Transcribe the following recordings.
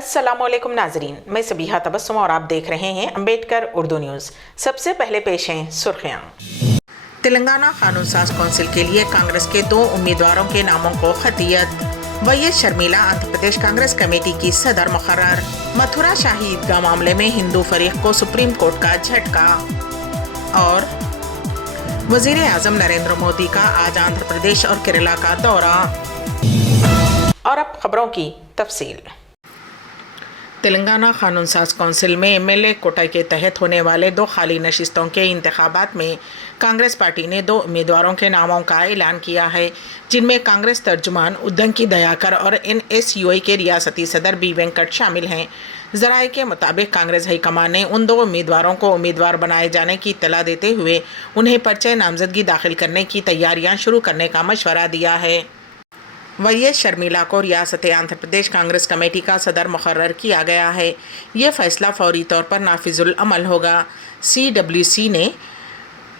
अस्सलाम वालेकुम नाजरीन, मैं सबीहा तबस्सुम और आप देख रहे हैं अम्बेडकर उर्दू न्यूज़। सबसे पहले पेश हैं सुर्खियाँ। तेलंगाना कानून साज कौंसिल के लिए कांग्रेस के 2 उम्मीदवारों के नामों को खतियत। वैएस शर्मिला आंध्र प्रदेश कांग्रेस कमेटी की सदर मुकर्रर। मथुरा शाही ईदगाह मामले में हिंदू फरीक को सुप्रीम कोर्ट का झटका। और वजीर आजम नरेंद्र मोदी का आज आंध्र प्रदेश और केरला का दौरा। और अब खबरों की तफसील। तेलंगाना कानून साज कौंसिल में एमएलए कोटा के तहत होने वाले 2 खाली नशिस्तों के इंतखाबात में कांग्रेस पार्टी ने 2 उम्मीदवारों के नामों का ऐलान किया है, जिनमें कांग्रेस तर्जुमान उद्दंकी दयाकर और एनएसयूआई के रियासती सदर बी वेंकट शामिल हैं। जराये के मुताबिक कांग्रेस हाईकमान ने उन 2 उम्मीदवारों को उम्मीदवार बनाए जाने की इत्तला देते हुए उन्हें पर्चे नामजदगी दाखिल करने की तैयारियां शुरू करने का मशवरा दिया है। वैएस शर्मिला को रियासत आंध्र प्रदेश कांग्रेस कमेटी का सदर मुकर्रर किया गया है। ये फैसला फौरी तौर पर नाफिजुल अमल होगा। CWC ने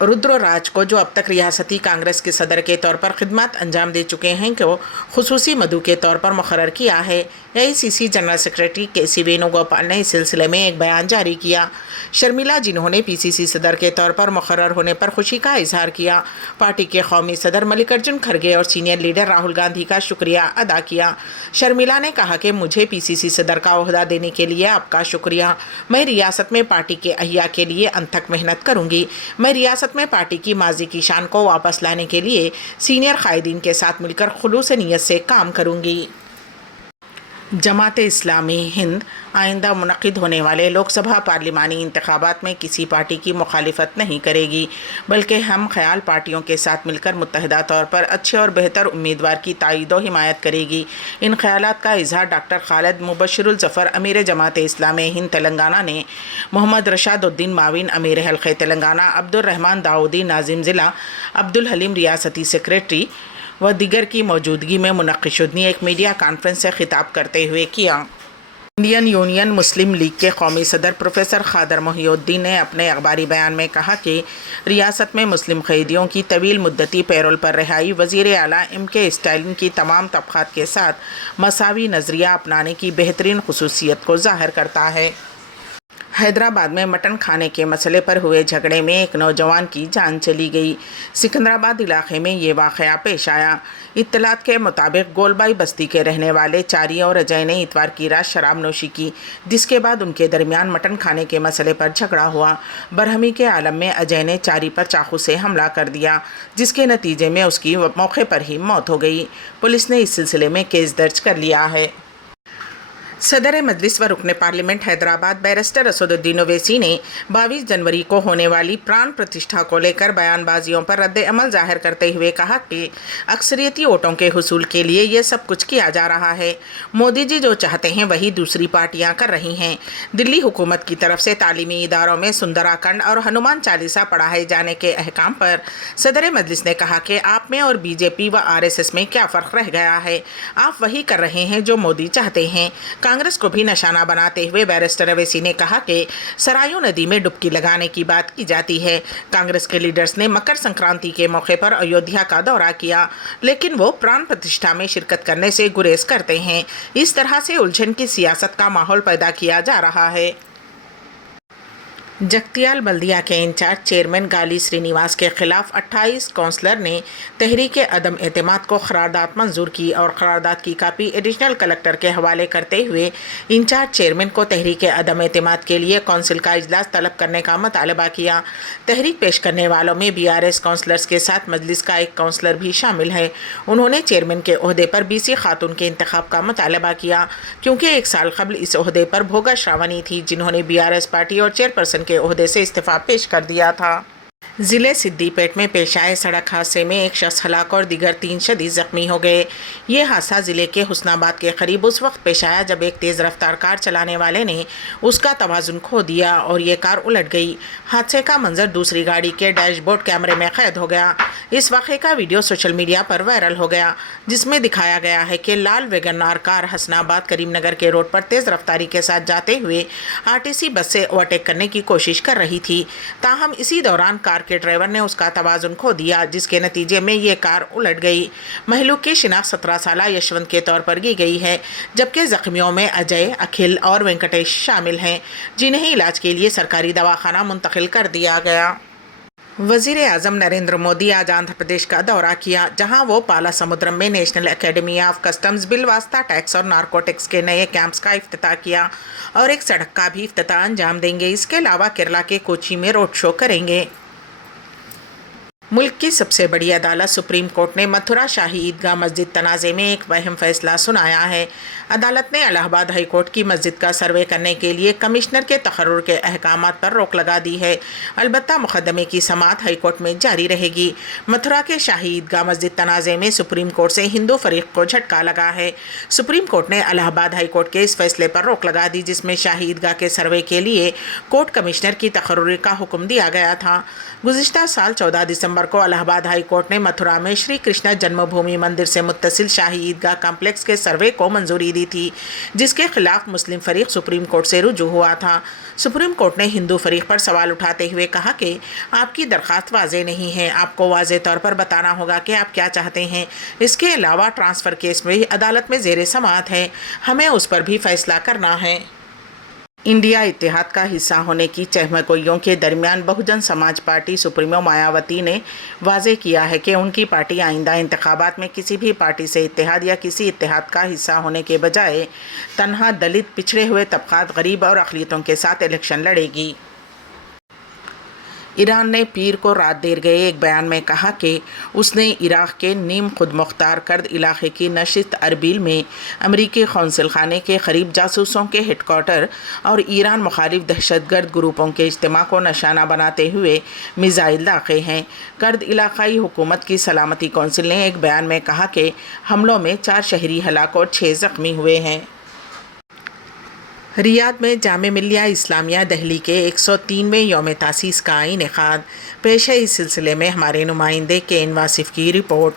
रुद्रराज को, जो अब तक रियासती कांग्रेस के सदर के तौर पर खिदमत अंजाम दे चुके हैं, को खुसूसी मदऊ के तौर पर मुकर्रर किया है। AICC general secretary KC Venugopal ने इस सिलसिले में एक बयान जारी किया। शर्मिला, जिन्होंने PCC सदर के तौर पर मुकर्रर होने पर खुशी का इजहार किया, पार्टी के कौमी सदर मल्लिकार्जुन खड़गे और सीनियर लीडर राहुल गांधी का शुक्रिया अदा किया। शर्मिला ने कहा कि मुझे PCC सदर का ओहदा देने के लिए आपका शुक्रिया। मैं रियासत में पार्टी के अहिया के लिए अनथक मेहनत करूंगी। मैं रियासत में पार्टी की माजी की शान को वापस लाने के लिए सीनियर कायदीन के साथ मिलकर खुलूस नीयत से काम करूंगी। जमात इस्लामी हिंद आइंदा मुनक़िद होने वाले लोकसभा पार्लिमानी इंतखाबात में किसी पार्टी की मुखालिफत नहीं करेगी, बल्कि हम ख्याल पार्टियों के साथ मिलकर मुत्तहिदा तौर पर अच्छे और बेहतर उम्मीदवार की तायीद व हिमायत करेगी। इन ख्यालात का इजहार डॉक्टर खालिद मुबश्शिरुल ज़फ़र अमीर जमात इस्लामी हिंद तेलंगाना ने मोहम्मद रशादुद्दीन माविन अमीर हल्क़े तेलंगाना, अब्दुल रहमान दाऊदी नाज़िम ज़िला, अब्दुल हलीम रियासती सेक्रेटरी व दिगर की मौजूदगी में मुनक़्क़िद एक मीडिया कॉन्फ्रेंस से खिताब करते हुए किया। इंडियन यूनियन मुस्लिम लीग के कौमी सदर प्रोफेसर खादर मोहिउद्दीन ने अपने अखबारी बयान में कहा कि रियासत में मुस्लिम कैदियों की तवील मुद्दती पैरोल पर रिहाई वज़ीर आला MK स्टालिन की तमाम तबक़ात के साथ मसावी नज़रिया अपनाने की बेहतरीन खुसूसियत को ज़ाहिर करता है। हैदराबाद में मटन खाने के मसले पर हुए झगड़े में एक नौजवान की जान चली गई। सिकंदराबाद इलाके में ये वाक़या पेश आया। इत्तलात के मुताबिक गोलबाई बस्ती के रहने वाले चारी और अजय ने इतवार की रात शराब नोशी की, जिसके बाद उनके दरमियान मटन खाने के मसले पर झगड़ा हुआ। बरहमी के आलम में अजय ने चारी पर चाकू से हमला कर दिया, जिसके नतीजे में उसकी मौके पर ही मौत हो गई। पुलिस ने इस सिलसिले में केस दर्ज कर लिया है। सदर मजलिस व रुकने पार्लियामेंट हैदराबाद बैरिस्टर असदुद्दीन ओवैसी ने 22 जनवरी को होने वाली प्राण प्रतिष्ठा को लेकर बयानबाजियों पर रद्द अमल जाहिर करते हुए कहा कि अक्सरियती वोटों के हुसूल के लिए ये सब कुछ किया जा रहा है। मोदी जी जो चाहते हैं वही दूसरी पार्टियां कर रही हैं। दिल्ली हुकूमत की तरफ से तालीमी इदारों में सुंदराकांड और हनुमान चालीसा पढ़ाए जाने के अहकाम पर सदर मजलिस ने कहा कि आप में और BJP व RSS में क्या फ़र्क रह गया है। आप वही कर रहे हैं जो मोदी चाहते हैं। कांग्रेस को भी निशाना बनाते हुए बैरिस्टर ओवैसी ने कहा कि सरायू नदी में डुबकी लगाने की बात की जाती है। कांग्रेस के लीडर्स ने मकर संक्रांति के मौके पर अयोध्या का दौरा किया, लेकिन वो प्राण प्रतिष्ठा में शिरकत करने से गुरेज करते हैं। इस तरह से उलझन की सियासत का माहौल पैदा किया जा रहा है। जगतियाल बल्दिया के इंचार्ज चेयरमैन गाली श्रीनिवास के खिलाफ 28 काउंसलर ने तहरीक अदम एतमाद को करारदाद मंजूर की और करारदाद की कापी एडिशनल कलेक्टर के हवाले करते हुए इंचार्ज चेयरमैन को तहरीक अदम एतमाद के लिए काउंसिल का इजलास तलब करने का मुतालबा किया। तहरीक पेश करने वालों में BRS काउंसलर्स के साथ मजलिस का एक काउंसलर भी शामिल है। उन्होंने चेयरमैन के ओहदे पर BC खातून के इंतखाब का मुतालबा किया, क्योंकि 1 साल कबल इस ओहदे पर भोगा श्रावणी थी, जिन्होंने BRS पार्टी और चेयरपर्सन के ओहदे से इस्तीफा पेश कर दिया था। ज़िले सिद्दीपेट में पेश आए सड़क हादसे में एक शख्स हलाक और दिगर 3 शदीद ज़ख्मी हो गए। ये हादसा ज़िले के हुस्नाबाद के करीब उस वक्त पेश आया जब एक तेज़ रफ्तार कार चलाने वाले ने उसका तवाज़ुन खो दिया और ये कार उलट गई। हादसे का मंजर दूसरी गाड़ी के डैशबोर्ड कैमरे में कैद हो गया। इस वाक़े का वीडियो सोशल मीडिया पर वायरल हो गया, जिसमें दिखाया गया है कि लाल वैगनार कार हसनाबाद करीमनगर के रोड पर तेज़ रफ्तारी के साथ जाते हुए RTC बस से ओवरटेक करने की कोशिश कर रही थी। ताहम इसी दौरान कार के ड्राइवर ने उसका तवाज़ुन खो दिया, जिसके नतीजे में ये कार उलट गई। महलूक की शिनाख्त 17 साल यशवंत के तौर पर की गई है, जबकि जख्मियों में अजय, अखिल और वेंकटेश शामिल हैं, जिन्हें इलाज के लिए सरकारी दवाखाना मुंतकिल कर दिया गया। वज़ीर आज़म नरेंद्र मोदी आज आंध्र प्रदेश का दौरा किया, जहां वो पाला समुद्रम में नेशनल एकेडमी ऑफ कस्टम्स बिलवास्ता टैक्स और नारकोटिक्स के नए कैंप्स का इफ्तिताह किया और एक सड़क का भी इफ्तिताह अंजाम देंगे। इसके अलावा केरला के कोची में रोड शो करेंगे। मुल्क की सबसे बड़ी अदालत सुप्रीम कोर्ट ने मथुरा शाही ईदगाह मस्जिद तनाज़े में एक अहम फैसला सुनाया है। अदालत ने इलाहाबाद हाई कोर्ट की मस्जिद का सर्वे करने के लिए कमिश्नर के तकर्रुर के अहकामात पर रोक लगा दी है। अलबत्ता मुकदमे की समाअत हाई कोर्ट में जारी रहेगी। मथुरा के शाही ईदगाह मस्जिद तनाज़े में सुप्रीम कोर्ट से हिंदू फरीक को झटका लगा है। सुप्रीम कोर्ट ने इलाहाबाद हाई कोर्ट के इस फैसले पर रोक लगा दी, जिसमें शाही ईदगाह के सर्वे के लिए कोर्ट कमिश्नर की तकर्रुर का हुक्म दिया गया था। गुज़िश्ता साल 14 दिसंबर को इलाहाबाद हाई कोर्ट ने मथुरा में श्री कृष्ण जन्मभूमि मंदिर से मुत्तसिल शाही ईदगाह कॉम्प्लेक्स के सर्वे को मंजूरी दी थी, जिसके खिलाफ मुस्लिम फरीक सुप्रीम कोर्ट से रुजू हुआ था। सुप्रीम कोर्ट ने हिंदू फरीक पर सवाल उठाते हुए कहा कि आपकी दरख्वास्त वाज़ेह नहीं है, आपको वाज़ेह तौर पर बताना होगा कि आप क्या चाहते हैं। इसके अलावा ट्रांसफ़र केस में अदालत में ज़ेर समाअत है, हमें उस पर भी फैसला करना है। इंडिया इत्तेहाद का हिस्सा होने की चहमगोइयों के दरमियान बहुजन समाज पार्टी सुप्रीमो मायावती ने वाज़ेह किया है कि उनकी पार्टी आइंदा इंतखाबात में किसी भी पार्टी से इत्तेहाद या किसी इत्तेहाद का हिस्सा होने के बजाय तन्हा दलित, पिछड़े हुए तबक़ात, गरीब और अक़लियतों के साथ इलेक्शन लड़ेगी। ईरान ने पीर को रात देर गए एक बयान में कहा कि उसने इराक़ के नीम खुद मुख्तार कर्द इलाक़े की नशिस्त अरबिल में अमरीकी कौंसिल खाने के करीब जासूसों के हेडक्वार्टर और ईरान मुखालिफ दहशतगर्द ग्रुपों के इज्तिमा को निशाना बनाते हुए मिज़ाइल दागे हैं। कर्द इलाक़ाई हुकूमत की सलामती कौंसिल ने एक बयान में कहा कि हमलों में 4 शहरी हलाक और 6 ज़ख्मी हुए हैं। रियाद में जामे मिल्लिया इस्लामिया दहली के 103वें यौम तासीस का इनेकाद। पेश है इस सिलसिले में हमारे नुमाइंदे केन वासिफ़ की रिपोर्ट।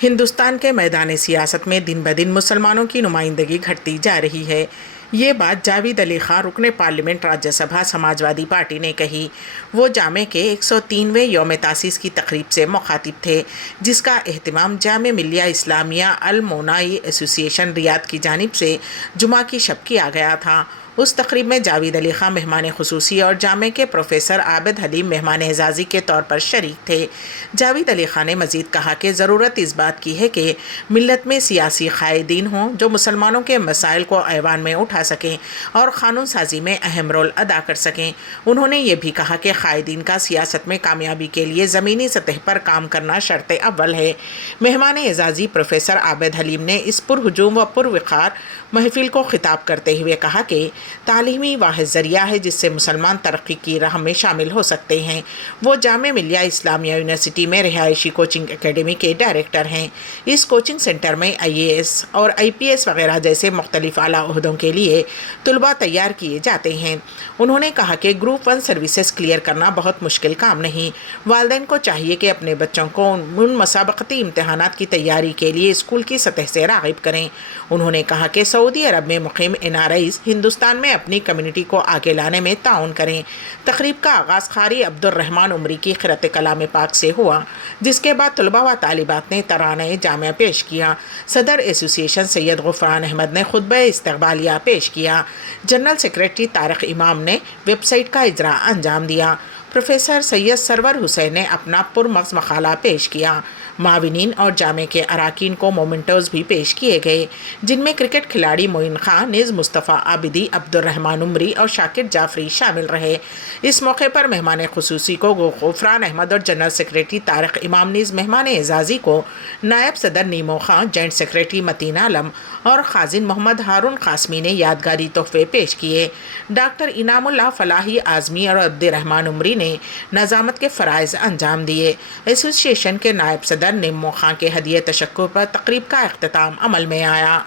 हिंदुस्तान के मैदान सियासत में दिन ब दिन मुसलमानों की नुमाइंदगी घटती जा रही है। ये बात जावेद अली खान रुकने पार्लियामेंट राज्यसभा समाजवादी पार्टी ने कही। वो जामे के 103वें यौम तासीस की तकरीब से मुखातिब थे, जिसका एहतमाम जामे मिल्लिया इस्लामिया अल मोनाई एसोसिएशन रियाद की जानिब से जुमा की शब किया गया था। उस तकरीब में जावेद अली खान मेहमान खुसूसी और जामे के प्रोफेसर आबिद हलीम मेहमान एजाज़ी के तौर पर शरीक थे। जावेद अली खान ने मज़ीद कहा कि ज़रूरत इस बात की है कि मिल्लत में सियासी क़ायदीन हों जो मुसलमानों के मसाइल को ऐवान में उठा सकें और क़ानून साजी में अहम रोल अदा कर सकें। उन्होंने ये भी कहा कि क़ायदीन का सियासत में कामयाबी के लिए ज़मीनी सतह पर काम करना शर्त अव्वल है। मेहमान एजाज़ी प्रोफेसर आबिद हलीम ने इस पुरहुजूम व पुरवक़ार महफिल को ख़िताब करते हुए कहा कि तालीमी वाहिद ज़रिया है जिससे मुसलमान तरक्की की राह में शामिल हो सकते हैं। वो जामे मिल्लिया इस्लामिया यूनिवर्सिटी में रिहायशी कोचिंग एकेडमी के डायरेक्टर हैं। इस कोचिंग सेंटर में IAS और IPS वगैरह जैसे मुख्तलिफ आला ओहदों के लिए तलबा तैयार किए जाते हैं। उन्होंने कहा कि ग्रुप 1 सर्विसेज क्लियर करना बहुत मुश्किल काम नहीं। वालिदैन को चाहिए कि अपने बच्चों को उन मुसाबकती इम्तहानात की तैयारी के लिए स्कूल की सतह से राग़िब करें। उन्होंने कहा कि सऊदी अरब में मुक़ीम NRIs हिंदुस्तान में अपनी कम्युनिटी को आगे लाने में ताउन करें। तकरीब का आगाज़ क़ारी अब्दुर्रहमान उमरी की क़िरात कलाम पाक से हुआ, जिसके बाद तलबा व तालिबात ने तराने जामिया पेश किया। सदर एसोसिएशन सैयद गुफ़रान अहमद ने खुतबा इस्तक़बालिया पेश किया। जनरल सेक्रेटरी तारिक इमाम ने वेबसाइट का इजरा अंजाम दिया। प्रोफेसर सैयद सरवर हुसैन ने अपना पुरमग़ज़ मक़ाला पेश किया। माविनीन और जामे के अराकीन को मोमेंटोज़ भी पेश किए गए, जिनमें क्रिकेट खिलाड़ी मोइन खान, निज़ मुस्तफ़ा आबिदी, अब्दुर्रहमान उमरी और शाकिर जाफरी शामिल रहे। इस मौके पर मेहमान खुसूसी को गुफ़रान अहमद और जनरल सेक्रेटरी तारिक इमाम नीज़ मेहमान एजाज़ी को नायब सदर नीमो खान, जॉइंट सेक्रेटरी मतीन आलम और खाजिन मोहम्मद हारून क़ासमी ने यादगारी तोहफ़े पेश किए। डॉक्टर इनामुल्लाह फ़लाही आज़मी और अब्दुर्रहमान उमरी ने नज़ामत के फ़राइज़ अंजाम दिए। एसोसिएशन के नायब सदर निम्मो खान के हदिये तशक्कुर पर तकरीब का इख्तिताम अमल में आया।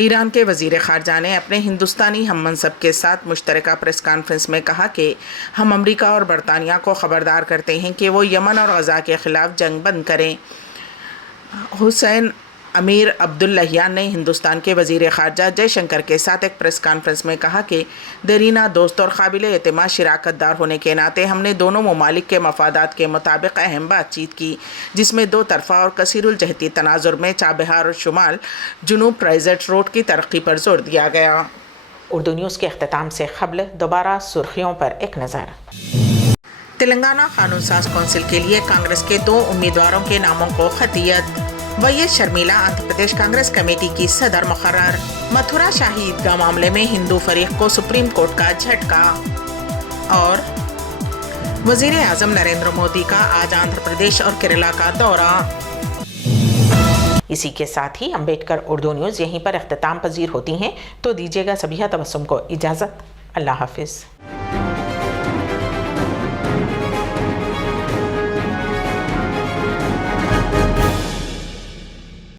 ईरान के वज़ीर ख़ारजा ने अपने हिंदुस्तानी हम मनसब के साथ मुश्तरका प्रेस कॉन्फ्रेंस में कहा कि हम अमरीका और बरतानिया को ख़बरदार करते हैं कि वो यमन और गज़ा के ख़िलाफ़ जंग बंद करें। امیر عبداللہیان نے ہندوستان کے وزیر خارجہ جے شنکر کے ساتھ ایک پریس کانفرنس میں کہا کہ دیرینہ دوست اور قابل اعتماد شراکت دار ہونے کے ناطے ہم نے دونوں ممالک کے مفادات کے مطابق اہم بات چیت کی، جس میں دو طرفہ اور کثیر الجہتی تناظر میں چابہار اور شمال جنوب ٹرائزٹ روڈ کی ترقی پر زور دیا گیا۔ اردو نیوز کے اختتام سے قبل دوبارہ سرخیوں پر ایک نظر۔ تلنگانہ قانون ساز کونسل کے لیے کانگریس کے 2 امیدواروں کے ناموں کو خطیت۔ V S Sharmila Andhra Pradesh Congress committee کی صدر مقرر۔ متھرا شاہی عیدگاہ معاملے میں ہندو فریق کو سپریم کورٹ کا جھٹکا۔ اور وزیر اعظم نریندر مودی کا آج آندھرا پردیش اور کیرلا کا دورہ۔ اسی کے ساتھ ہی امبیڈکر اردو نیوز یہیں پر اختتام پذیر ہوتی ہیں، تو دیجیے گا سبیہ تبسم کو اجازت۔ اللہ حافظ۔